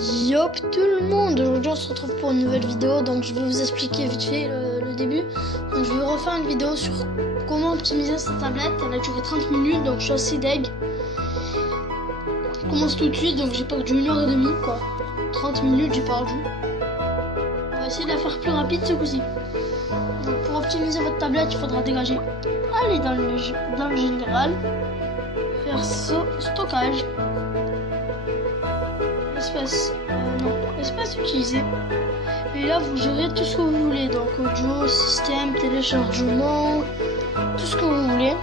Yop tout le monde, aujourd'hui on se retrouve pour une nouvelle vidéo, donc je vais vous expliquer vite fait le début. Donc je vais refaire une vidéo sur comment optimiser sa tablette, elle a duré 30 minutes donc je suis assez deg. Je commence tout de suite donc j'ai perdu 1h30 quoi, 30 minutes j'ai perdu. On va essayer de la faire plus rapide ce coup-ci. Donc pour optimiser votre tablette il faudra dégager, aller dans le général, faire stockage. Espace utilisé. Et là vous gérez tout ce que vous voulez, donc audio, système, téléchargement, tout ce que vous voulez.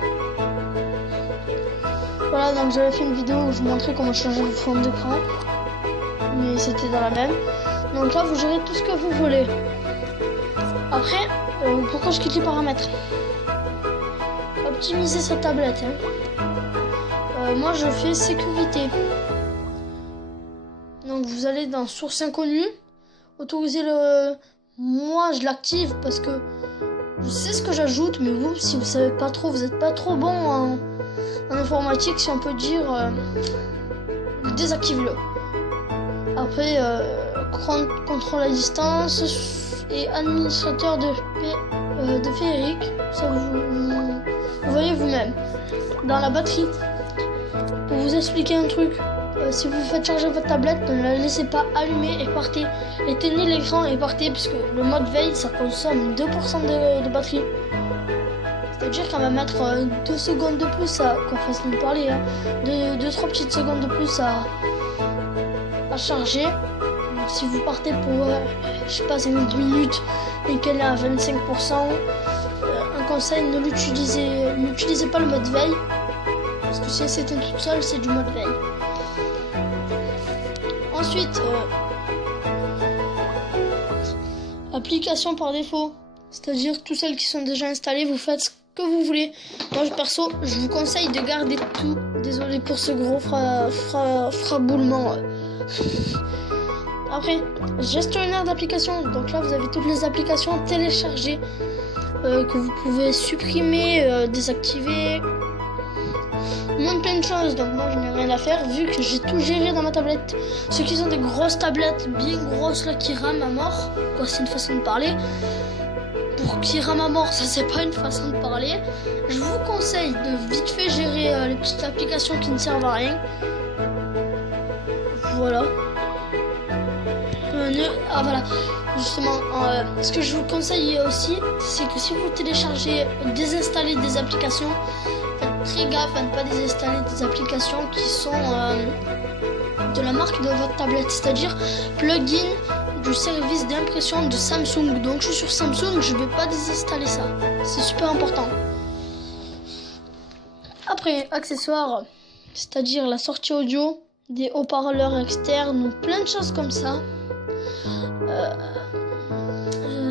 Voilà, donc j'avais fait une vidéo où je vous montrais comment changer le fond d'écran, mais c'était dans la même. Donc là vous gérez tout ce que vous voulez. Après, pourquoi je quitte les paramètres? Optimiser sa tablette. Moi je fais sécurité. Donc vous allez dans source inconnue, autoriser le... Moi je l'active parce que je sais ce que j'ajoute, mais vous si vous savez pas trop, vous n'êtes pas trop bon en informatique, si on peut dire, désactive-le. Après contrôle à distance et administrateur de féerique, ça vous voyez vous-même. Dans la batterie, pour vous expliquer un truc. Si vous faites charger votre tablette, ne la laissez pas allumer et partez. Éteignez l'écran et partez, puisque le mode veille, ça consomme 2% de batterie. C'est-à-dire qu'elle va mettre 2 secondes de plus à... Quoi, façon de parler, hein, 2-3 petites secondes de plus à charger. Donc, si vous partez pour, je sais pas, 50 minutes et qu'elle est à 25%, un conseil, n'utilisez pas le mode veille. Parce que si elle s'éteint toute seule, c'est du mode veille. Ensuite, application par défaut, c'est-à-dire toutes celles qui sont déjà installées, vous faites ce que vous voulez. Moi perso, je vous conseille de garder tout. Désolé pour ce gros fraboulement. Après, gestionnaire d'applications. Donc là, vous avez toutes les applications téléchargées que vous pouvez supprimer, désactiver. Même plein de choses, donc moi je n'ai rien à faire vu que j'ai tout géré dans ma tablette. Ceux qui ont des grosses tablettes bien grosses là qui rament à mort, quoi, c'est une façon de parler. Pour qui rament à mort, ça c'est pas une façon de parler. Je vous conseille de vite fait gérer les petites applications qui ne servent à rien. Voilà. Voilà. Justement, ce que je vous conseille aussi, c'est que si vous téléchargez, désinstallez des applications, faites très gaffe à ne pas désinstaller des applications qui sont de la marque de votre tablette, c'est-à-dire plugin du service d'impression de Samsung. Donc je suis sur Samsung, je ne vais pas désinstaller ça. C'est super important. Après, accessoires, c'est-à-dire la sortie audio, des haut-parleurs externes ou plein de choses comme ça.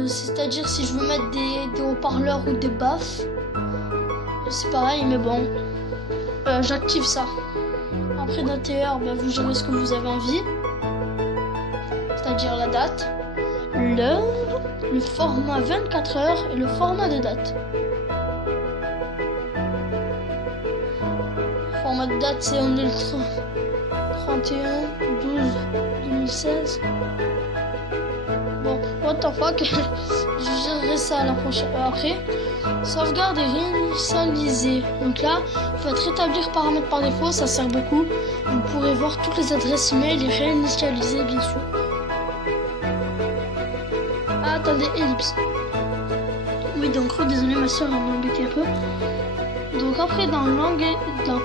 C'est-à-dire si je veux mettre des haut-parleurs ou des baffes, c'est pareil, mais bon, j'active ça. Après d'intérieur, vous gérez ce que vous avez envie, c'est-à-dire la date, l'heure, le format 24 heures et le format de date. Le format de date, c'est on est le 31/12/2016. Bon, what the fuck. Je gérerai ça la prochaine. Après, sauvegarde et réinitialiser. Donc là, vous faites rétablir paramètres par défaut, ça sert beaucoup. Vous pourrez voir toutes les adresses email et réinitialiser bien sûr. Ah, attendez, ellipse. Oui, donc désolé, ma soeur m'a embêté un peu. Donc après, dans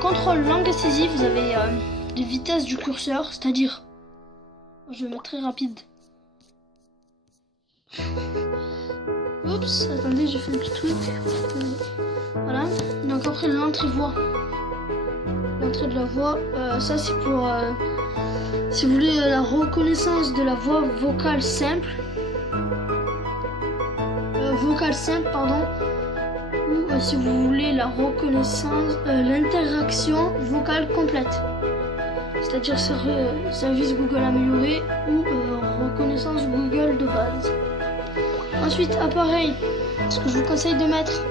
contrôle langue et saisie, vous avez les vitesses du curseur, c'est-à-dire, je vais mettre très rapide. Oups, attendez, j'ai fait un petit truc. Voilà. Donc après l'entrée-voix. L'entrée de la voix, ça c'est pour si vous voulez la reconnaissance de la voix vocale simple. Ou si vous voulez la reconnaissance, l'interaction vocale complète. C'est-à-dire service Google amélioré ou reconnaissance Google de base. Ensuite, appareil, ce que je vous conseille de mettre,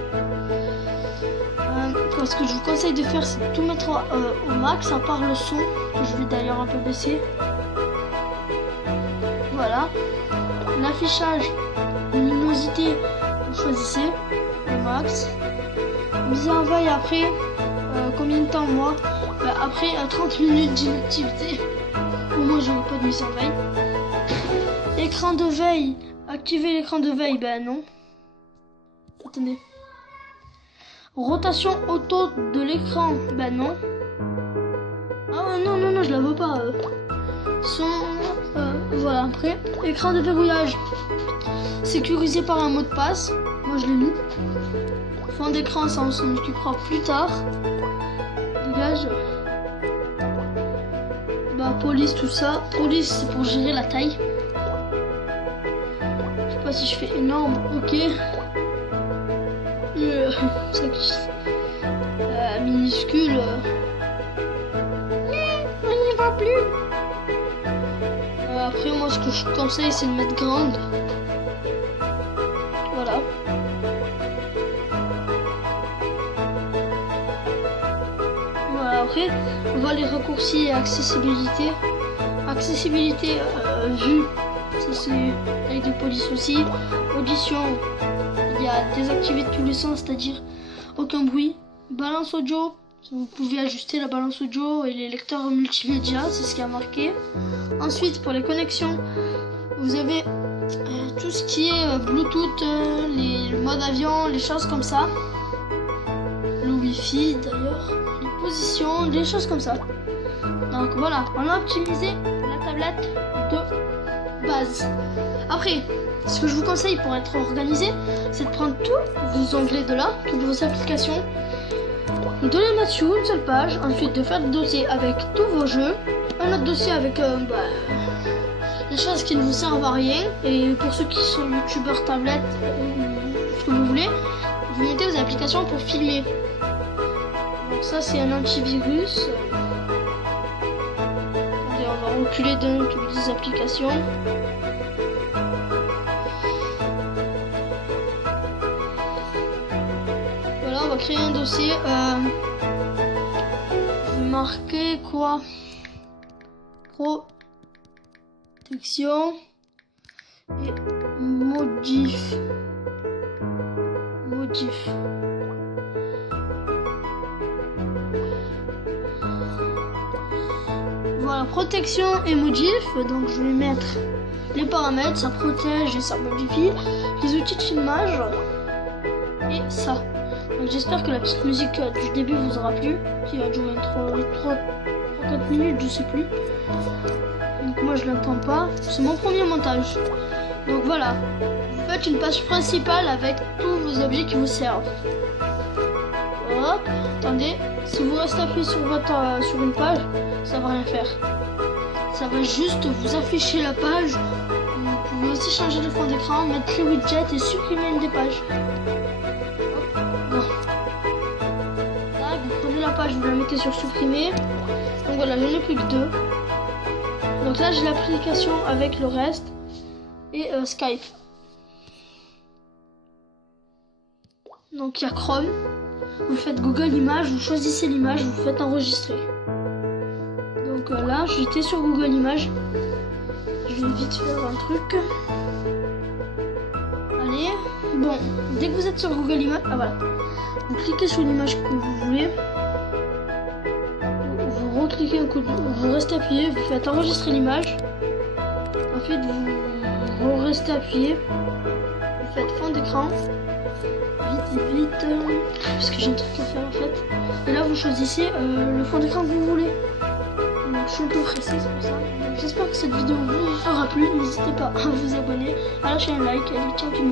ce que je vous conseille de faire, c'est de tout mettre au max, à part le son, que je vais d'ailleurs un peu baisser. d'affichage, luminosité, vous choisissez le max. Mise en veille après, combien de temps moi? Après 30 minutes d'inactivité. Au moins je n'ai pas de mise en veille. Écran de veille, activer l'écran de veille, ben non. Attendez. Rotation auto de l'écran, ben non. Ah ouais, non, je la veux pas. Voilà, après, écran de verrouillage. Sécurisé par un mot de passe. Moi je l'ai mis. Fond d'écran, ça on s'en occupera plus tard. Dégage. Bah, police, tout ça. Police, c'est pour gérer la taille. Je sais pas si je fais énorme. Ok. Ça qui. Minuscule. On n'y va plus. Après, moi, ce que je conseille, c'est de mettre grande. Voilà. Voilà, après, on voit les raccourcis et accessibilité. Accessibilité, vue, ça c'est avec des polices aussi. Audition, il y a désactivé de tous les sens, c'est-à-dire aucun bruit. Balance audio, vous pouvez ajuster la balance audio et les lecteurs multimédia, c'est ce qui a marqué. Ensuite, pour les connexions, vous avez tout ce qui est Bluetooth, les modes avion, les choses comme ça. Le Wi-Fi d'ailleurs, les positions, des choses comme ça. Donc voilà, on a optimisé la tablette de base. Après, ce que je vous conseille pour être organisé, c'est de prendre tous vos onglets de là, toutes vos applications, de les mettre sur une seule page, ensuite de faire le dossier avec tous vos jeux, un autre dossier avec les choses qui ne vous servent à rien, et pour ceux qui sont youtubeurs tablette, ce que vous voulez, vous mettez vos applications pour filmer. Donc ça c'est un antivirus. Attendez, on va reculer dans toutes les applications. Voilà, on va créer un dossier. Je vais marquer quoi? Protection et modif. Voilà, protection et modif. Donc je vais mettre les paramètres, ça protège et ça modifie. Les outils de filmage et ça. Donc j'espère que la petite musique du début vous aura plu, qui va durer 3-4 minutes, je sais plus. Donc moi je l'entends pas, c'est mon premier montage. Donc voilà, vous faites une page principale avec tous vos objets qui vous servent. Hop, attendez, si vous restez appuyé sur une page, ça va rien faire. Ça va juste vous afficher la page. Vous pouvez aussi changer le fond d'écran, mettre les widgets et supprimer une des pages. Hop, bon. Là, vous prenez la page, vous la mettez sur supprimer. Donc voilà, j'en ai plus que 2. Donc là, j'ai l'application avec le reste et Skype. Donc il y a Chrome. Vous faites Google Images, vous choisissez l'image, vous faites enregistrer. Donc là, j'étais sur Google Images. Je vais vite faire un truc. Allez, bon, dès que vous êtes sur Google Images, ah voilà, vous cliquez sur l'image que vous voulez. Vous recliquez un coup, vous restez appuyé, vous faites enregistrer l'image. Ensuite, vous restez appuyé, vous faites fond d'écran. Vite, parce que j'ai un truc à faire en fait. Et là vous choisissez le fond d'écran que vous voulez. Donc je suis un peu pressé, c'est pour ça. J'espère que cette vidéo vous aura plu. N'hésitez pas à vous abonner, à lâcher un like. Allez, ciao tout le monde.